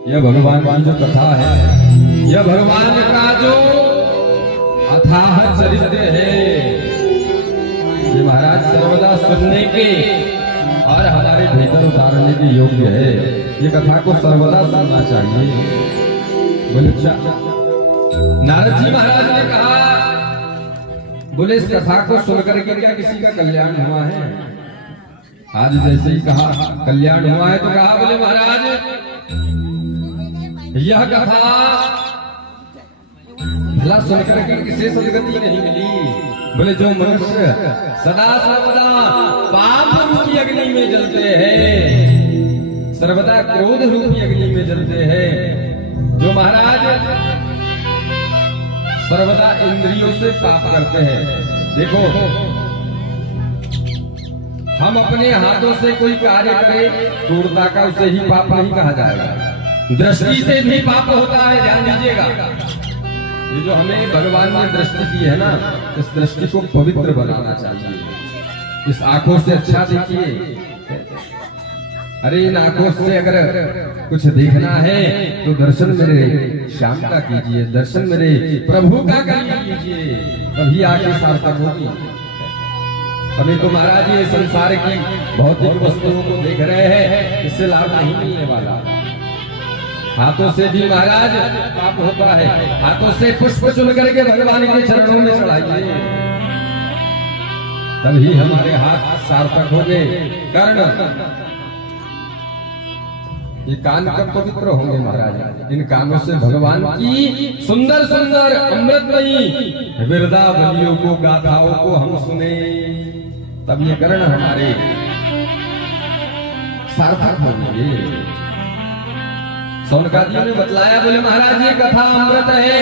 यह भगवान की जो कथा है, यह भगवान का जो अथाह चरित्र है, ये महाराज सर्वदा सुनने के और हमारे भीतर उतारने के योग्य है। ये कथा को सर्वदा सुनना चाहिए। बोले नारद जी महाराज ने कहा, बोले इस कथा को सुनकर के क्या किसी का कल्याण हुआ है? आज जैसे ही कहा कल्याण हुआ है तो कहा, बोले महाराज यह कथा भला सुनकर के किसे सदगति नहीं मिली? बोले जो मनुष्य सदा सर्वदा पाप रूपी अग्नि में जलते हैं, सर्वदा क्रोध रूपी अग्नि में जलते हैं, जो महाराज सर्वदा इंद्रियों से पाप करते हैं। देखो, हम अपने हाथों से कोई कार्य करें, क्रूरता का उसे ही पाप नहीं कहा जाएगा। दृष्टि से भी पाप होता है, ध्यान दीजिएगा। ये जो हमें भगवान ने दृष्टि की है ना, इस दृष्टि को पवित्र बनाना चाहिए। इस आंखों से अच्छा देखिए। अरे इन आंखों से अगर कुछ देखना है तो दर्शन मेरे श्याम का कीजिए, दर्शन मेरे प्रभु का कीजिए, तभी आगे सार्थक होगी। अभी तो महाराज ये संसार की भौतिक वस्तुओं को देख रहे हैं, इससे लाभ नहीं मिलने वाला। हाथों से भी महाराज पाप होता है। हाथों से पुष्प चुन करके भगवान के चरणों में चढ़ाइए, तभी हमारे हाथ सार्थक होंगे। कर्ण, ये कान कब पवित्र होंगे महाराज? इन कानों से भगवान की सुंदर सुंदर अमृतमयी विरदावलियों को, गाथाओं को हम सुने, तब ये कर्ण हमारे सार्थक होंगे। सौनकादियों ने बतलाया, बोले महाराज ये कथा अमृत है,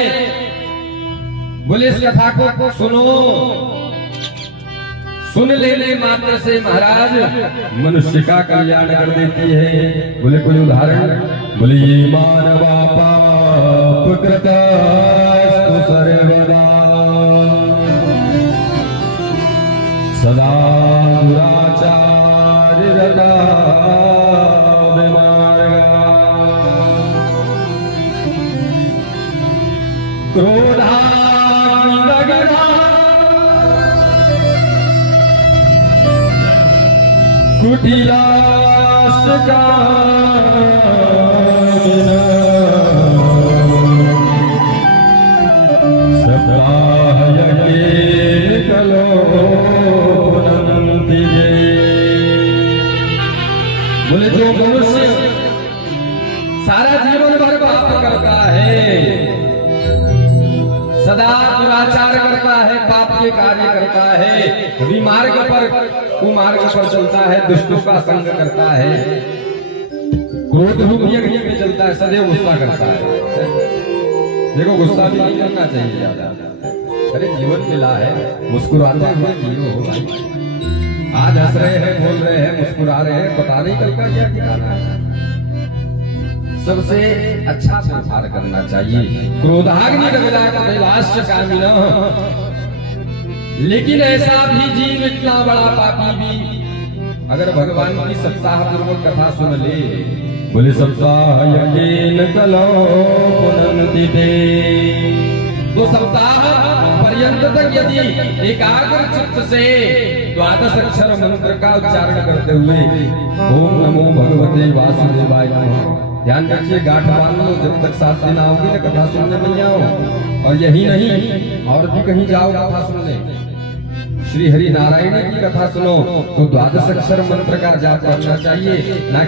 बोले इस कथा को सुनो। सुन लेने मात्र से महाराज मनुष्य का कल्याण कर देती है। बोले कोई उदाहरण? बोले ये मानवा पाप कृतस्तु सर्वदा सदा दुराचार्य रता क्रोधाग्निदग्धा कुटिलाशकामिना सप्ताहयज्ञे कलोपनन्ति ये। बोले जो मनुष्य सारा जीवन भर पाप करता है, सदा दुराचार करता है, पाप के कार्य करता है, विमार्ग पर कुमार्ग पर चलता है, दुष्टों का संग करता है, क्रोध रूपी अग्नि में चलता है, सदैव गुस्सा करता है। देखो, गुस्सा भी नहीं करना चाहिए ज्यादा। अरे जीवन मिला है, मुस्कुराते हुए जियो हो भाई। आज हंस रहे हैं, बोल रहे हैं, मुस्कुरा रहे हैं, पता नहीं कल का क्या ठिकाना है। सबसे अच्छा व्यवहार करना चाहिए। क्रोधाग्नि कामिना, लेकिन ऐसा भी जीव इतना बड़ा पापी भी अगर भगवान की सप्ताह पूर्वक कथा सुन ले, बोले सप्ताह यज्ञेन कलोपनन्ति ते, तो सप्ताह पर्यंत तक यदि एकाग्र चित्त से द्वादश अक्षर मंत्र का उच्चारण करते हुए ओम नमो भगवते वासुदेवाय नमः, ध्यान रखिए, गांठ बांध लो, जब तक 7 दिन आओगे ना कथा सुनने में आओ। और यही नहीं, और भी कहीं जाओ कथा सुनने, श्री हरि नारायण की कथा सुनो तो द्वादश अक्षर मंत्र का जाप करना चाहिए, ना